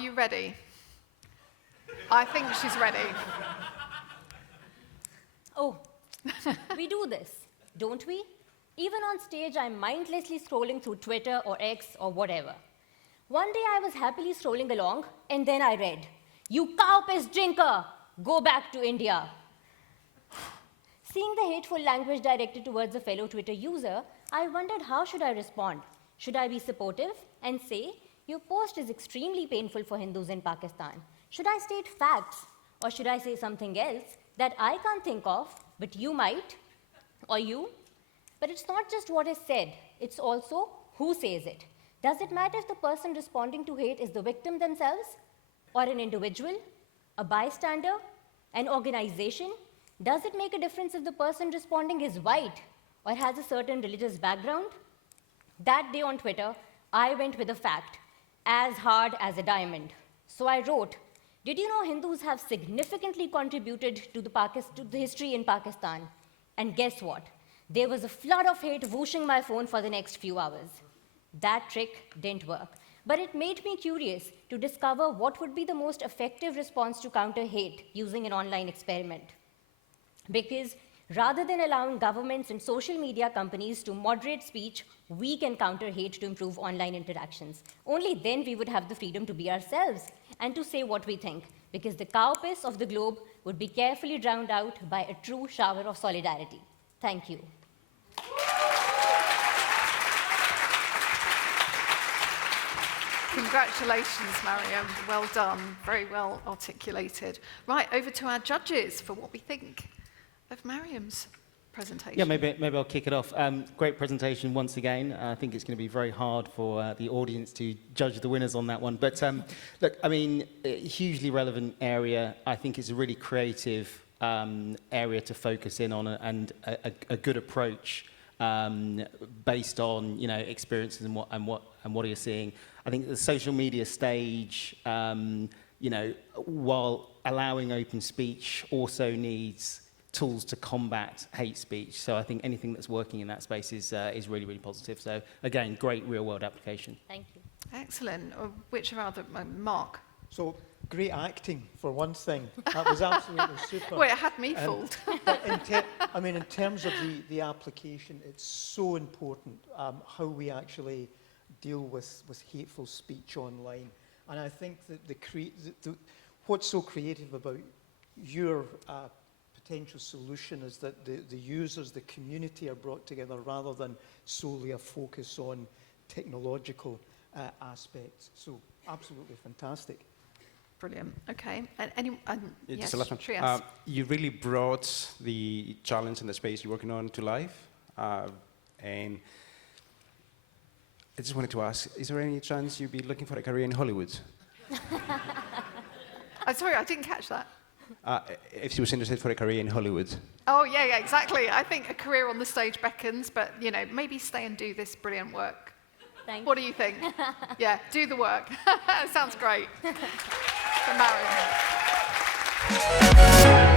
you ready? I think she's ready. Oh, we do this, don't we? Even on stage, I'm mindlessly scrolling through Twitter or X or whatever. One day I was happily strolling along, and then I read, "You cow-piss drinker, go back to India." Seeing the hateful language directed towards a fellow Twitter user, I wondered how should I respond? Should I be supportive and say, "Your post is extremely painful for Hindus in Pakistan"? Should I state facts? Or should I say something else that I can't think of, but you might, or you? But it's not just what is said, it's also who says it. Does it matter if the person responding to hate is the victim themselves, or an individual, a bystander, an organization? Does it make a difference if the person responding is white or has a certain religious background? That day on Twitter, I went with a fact, as hard as a diamond. So I wrote, "Did you know Hindus have significantly contributed to the history in Pakistan?" And guess what? There was a flood of hate whooshing my phone for the next few hours. That trick didn't work, but it made me curious to discover what would be the most effective response to counter hate using an online experiment. Because rather than allowing governments and social media companies to moderate speech, we can counter hate to improve online interactions. Only then we would have the freedom to be ourselves and to say what we think, because the cow-piss of the globe would be carefully drowned out by a true shower of solidarity. Thank you. Congratulations, Mariam. Well done. Very well articulated. Right, over to our judges for what we think of Mariam's presentation. Yeah, maybe I'll kick it off. Great presentation once again. I think it's going to be very hard for the audience to judge the winners on that one. But look, I mean, a hugely relevant area. I think it's a really creative area to focus in on, and a good approach based on experiences and what you're seeing. I think the social media stage, while allowing open speech, also needs tools to combat hate speech. So I think anything that's working in that space is really, really positive. So again, great real-world application. Thank you. Excellent. Which of our other, Mark? So great acting for one thing. That was absolutely super. Well, it had me fooled. But in terms of the application, it's so important how we actually deal with hateful speech online. And I think that what's so creative about your potential solution is that the users, the community are brought together rather than solely a focus on technological aspects. So absolutely fantastic. Brilliant. Okay. Yes, just the last one. Trias. You really brought the challenge and the space you're working on to life. And I just wanted to ask, is there any chance you'd be looking for a career in Hollywood? I'm sorry, I didn't catch that. If she was interested for a career in Hollywood. Oh, yeah, exactly. I think a career on the stage beckons, but, maybe stay and do this brilliant work. Thank What do you think? Yeah, do the work. Sounds great. For Mariam.